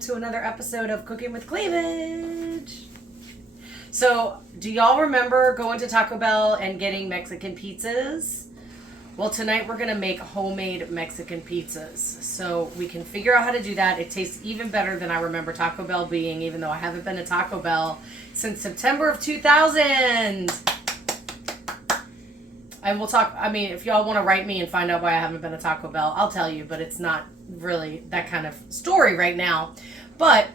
to another episode of Cooking with Cleavage. So, do y'all remember going to Taco Bell and getting Mexican pizzas? Well, tonight we're going to make homemade Mexican pizzas. So we can figure out how to do that. It tastes even better than I remember Taco Bell being, even though I haven't been to Taco Bell since September of 2000. And we'll talk, I mean, if y'all want to write me and find out why I haven't been to Taco Bell, I'll tell you, but it's not really that kind of story right now. But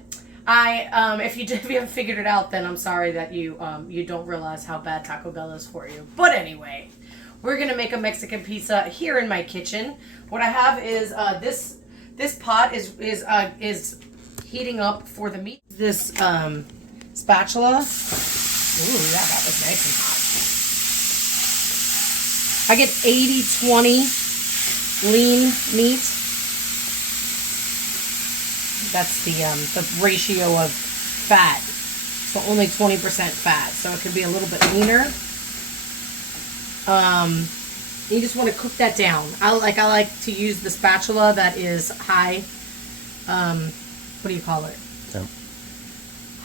if you haven't figured it out, then I'm sorry that you don't realize how bad Taco Bell is for you. But anyway, we're gonna make a Mexican pizza here in my kitchen. What I have is this pot is heating up for the meat. This spatula. Ooh, yeah, that was nice and hot. I get 80-20 lean meat. That's the ratio of fat. So only 20% fat. So it could be a little bit leaner. You just want to cook that down. I like to use the spatula that is high. What do you call it? Temp.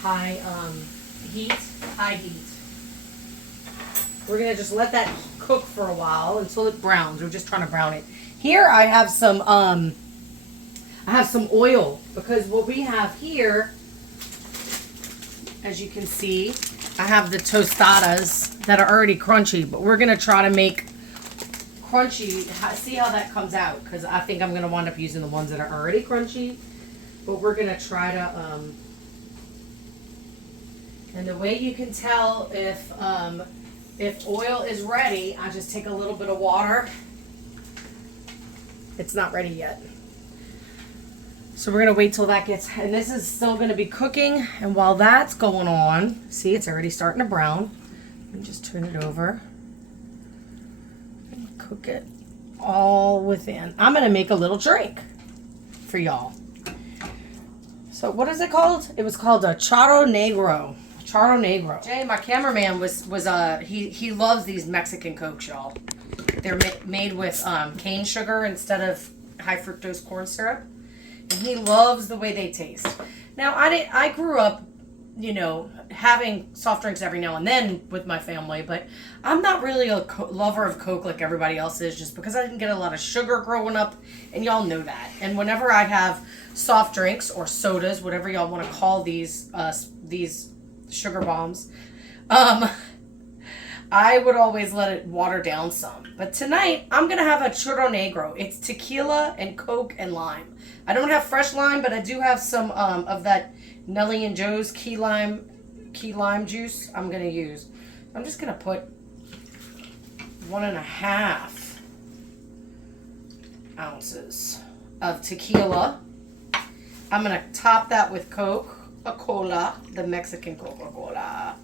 High heat. High heat. We're gonna just let that cook for a while until it browns. We're just trying to brown it. Here I have some oil, because what we have here, as you can see, I have the tostadas that are already crunchy, but we're gonna try to make crunchy. See how that comes out, because I think I'm gonna wind up using the ones that are already crunchy, but we're gonna try to and the way you can tell if oil is ready, I just take a little bit of water. It's not ready yet. So we're going to wait till that gets, and this is still going to be cooking. And while that's going on, see, it's already starting to brown. Let me just turn it over and cook it all within. I'm going to make a little drink for y'all. So what is it called? It was called a Charro Negro. Charro Negro. Jay, my cameraman, he loves these Mexican Cokes, y'all. They're made with cane sugar instead of high fructose corn syrup. And he loves the way they taste. Now, I grew up, having soft drinks every now and then with my family, but I'm not really a lover of Coke like everybody else is, just because I didn't get a lot of sugar growing up, and y'all know that. And whenever I have soft drinks or sodas, whatever y'all want to call these sugar bombs, I would always let it water down some. But tonight, I'm going to have a Churro Negro. It's tequila and Coke and lime. I don't have fresh lime, but I do have some of that Nelly and Joe's key lime juice I'm going to use. I'm just going to put 1.5 ounces of tequila. I'm going to top that with Coca-Cola, the Mexican Coca-Cola.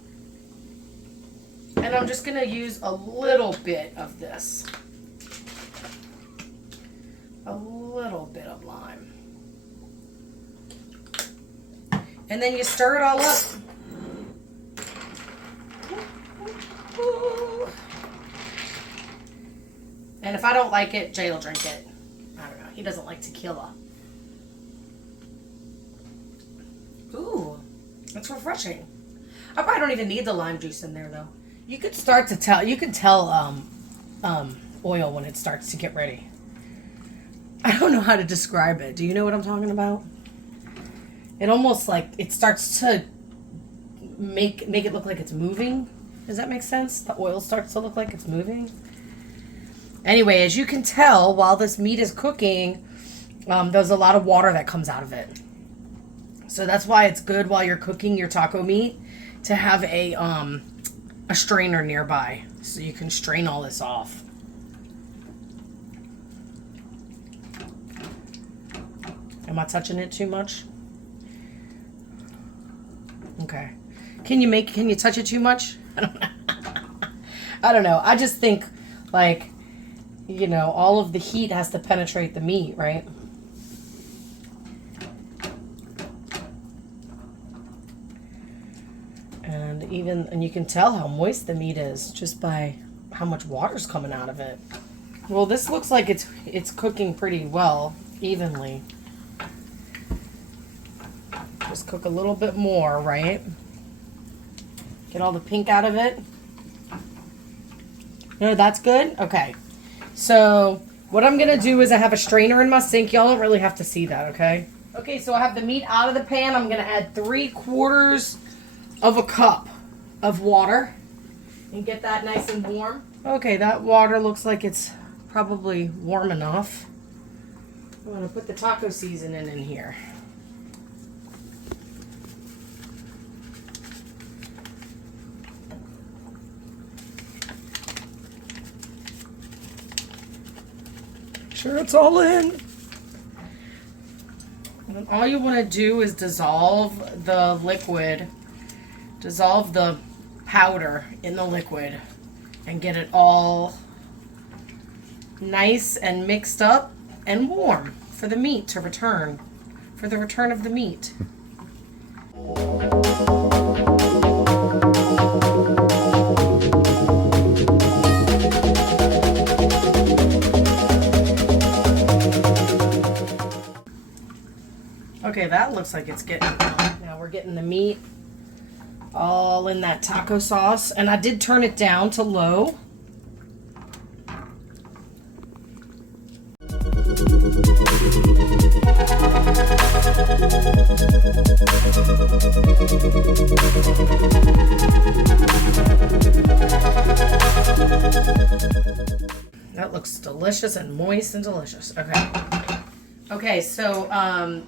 And I'm just going to use a little bit of this. A little bit of lime. And then you stir it all up. And if I don't like it, Jay will drink it. I don't know. He doesn't like tequila. Ooh, that's refreshing. I probably don't even need the lime juice in there, though. You could start to tell. You can tell oil when it starts to get ready. I don't know how to describe it. Do you know what I'm talking about? It almost like it starts to make it look like it's moving. Does that make sense? The oil starts to look like it's moving. Anyway, as you can tell, while this meat is cooking, there's a lot of water that comes out of it. So that's why it's good while you're cooking your taco meat to have a strainer nearby, so you can strain all this off. Am I touching it too much? Okay. Can you touch it too much? I don't know. I don't know. I just think, like, all of the heat has to penetrate the meat, right? And you can tell how moist the meat is just by how much water's coming out of it. Well, this looks like it's cooking pretty well, evenly. just cook a little bit more, right? Get all the pink out of it. No, that's good? Okay. So what I'm going to do is I have a strainer in my sink. Y'all don't really have to see that, okay? Okay, so I have the meat out of the pan. I'm going to add 3/4 of a cup of water and get that nice and warm. Okay, that water looks like it's probably warm enough. I'm going to put the taco seasoning in here. Sure it's all in. And all you want to do is dissolve the liquid, dissolve the powder in the liquid and get it all nice and mixed up and warm for the meat to return, for the return of the meat. Okay, that looks like it's getting hot. Now we're getting the meat all in that taco sauce. And I did turn it down to low. That looks delicious and moist and delicious. Okay. Okay, so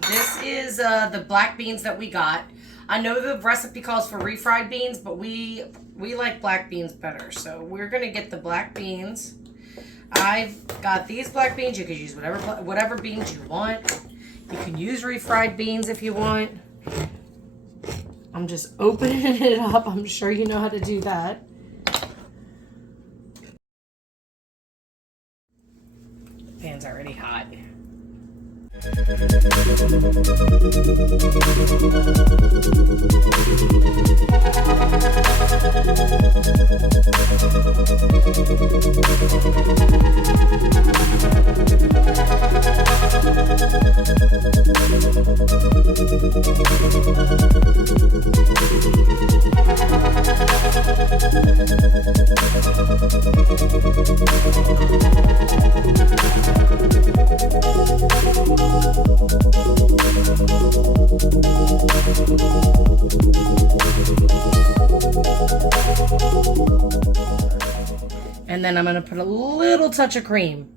this is the black beans that we got. I know the recipe calls for refried beans, but we like black beans better. So we're gonna get the black beans. I've got these black beans. You could use whatever beans you want. You can use refried beans if you want. I'm just opening it up. I'm sure you know how to do that. The pan's already hot. And then I'm going to put a little touch of cream.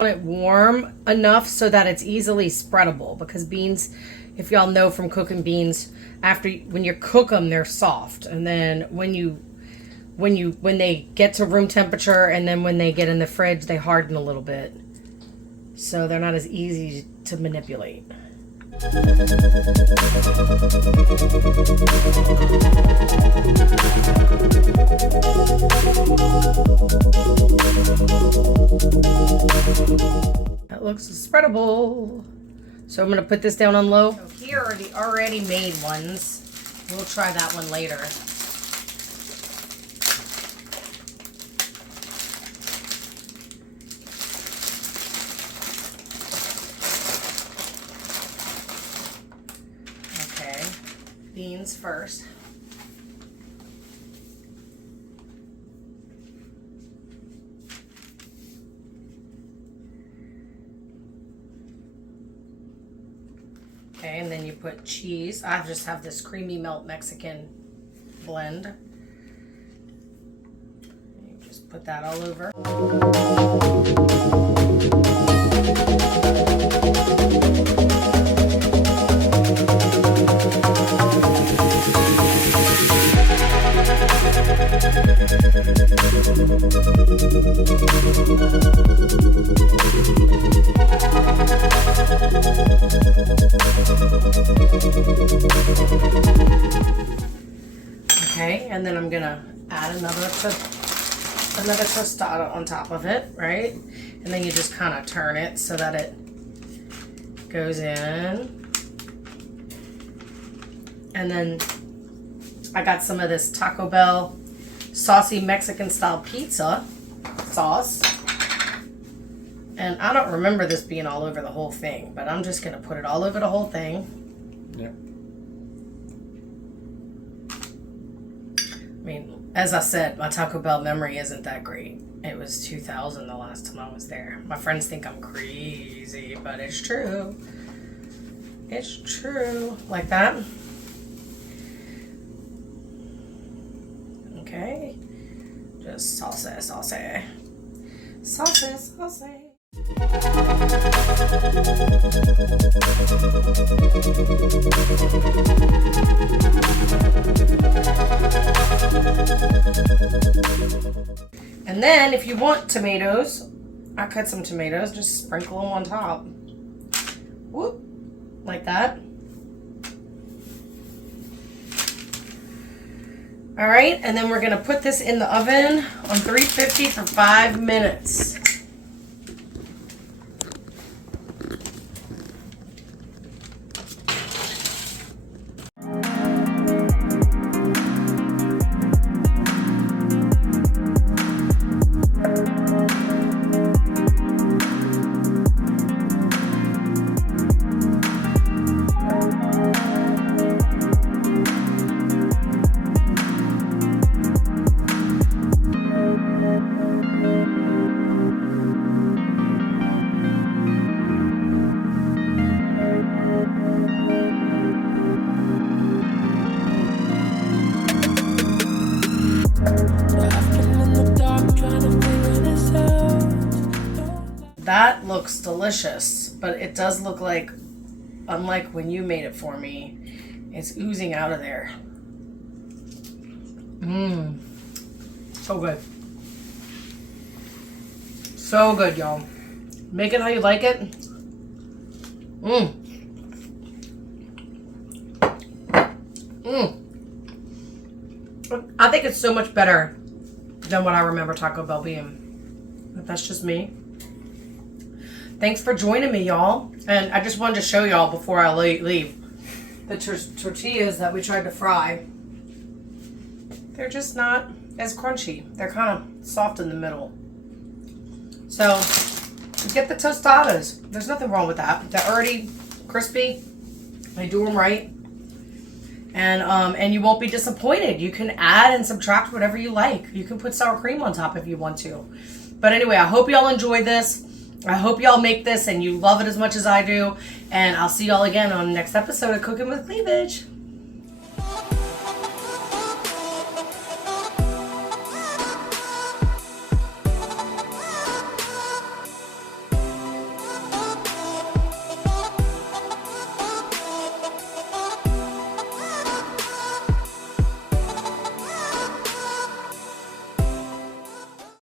It warm enough so that it's easily spreadable, because beans, if y'all know from cooking beans, when you cook them, they're soft, and then when they get to room temperature and then when they get in the fridge, they harden a little bit, so they're not as easy to manipulate. That looks spreadable. So I'm going to put this down on low. So here are the already made ones. We'll try that one later. Okay, beans first. Okay, and then you put cheese. I just have this creamy melt Mexican blend. You just put that all over. Okay, and then I'm gonna add another tostada on top of it, right? And then you just kind of turn it so that it goes in. And then I got some of this Taco Bell Saucy Mexican style pizza sauce. And I don't remember this being all over the whole thing, but I'm just going to put it all over the whole thing. Yep. I mean, as I said, my Taco Bell memory isn't that great. It was 2000 the last time I was there. My friends think I'm crazy, but it's true. It's true. Like that. Okay. Just saucy, saucy. Saucy, saucy. And then if you want tomatoes, I cut some tomatoes, just sprinkle them on top. Whoop, like that. All right, and then we're gonna put this in the oven on 350 for 5 minutes. That looks delicious, but it does look like, unlike when you made it for me, it's oozing out of there. Mmm. So good. So good, y'all. Make it how you like it. Mmm. Mmm. I think it's so much better than what I remember Taco Bell being. But that's just me. Thanks for joining me, y'all. And I just wanted to show y'all before I leave the tortillas that we tried to fry. They're just not as crunchy. They're kind of soft in the middle. So get the tostadas. There's nothing wrong with that. They're already crispy. They do them right. And you won't be disappointed. You can add and subtract whatever you like. You can put sour cream on top if you want to. But anyway, I hope y'all enjoyed this. I hope y'all make this and you love it as much as I do. And I'll see y'all again on the next episode of Cooking with Cleavage.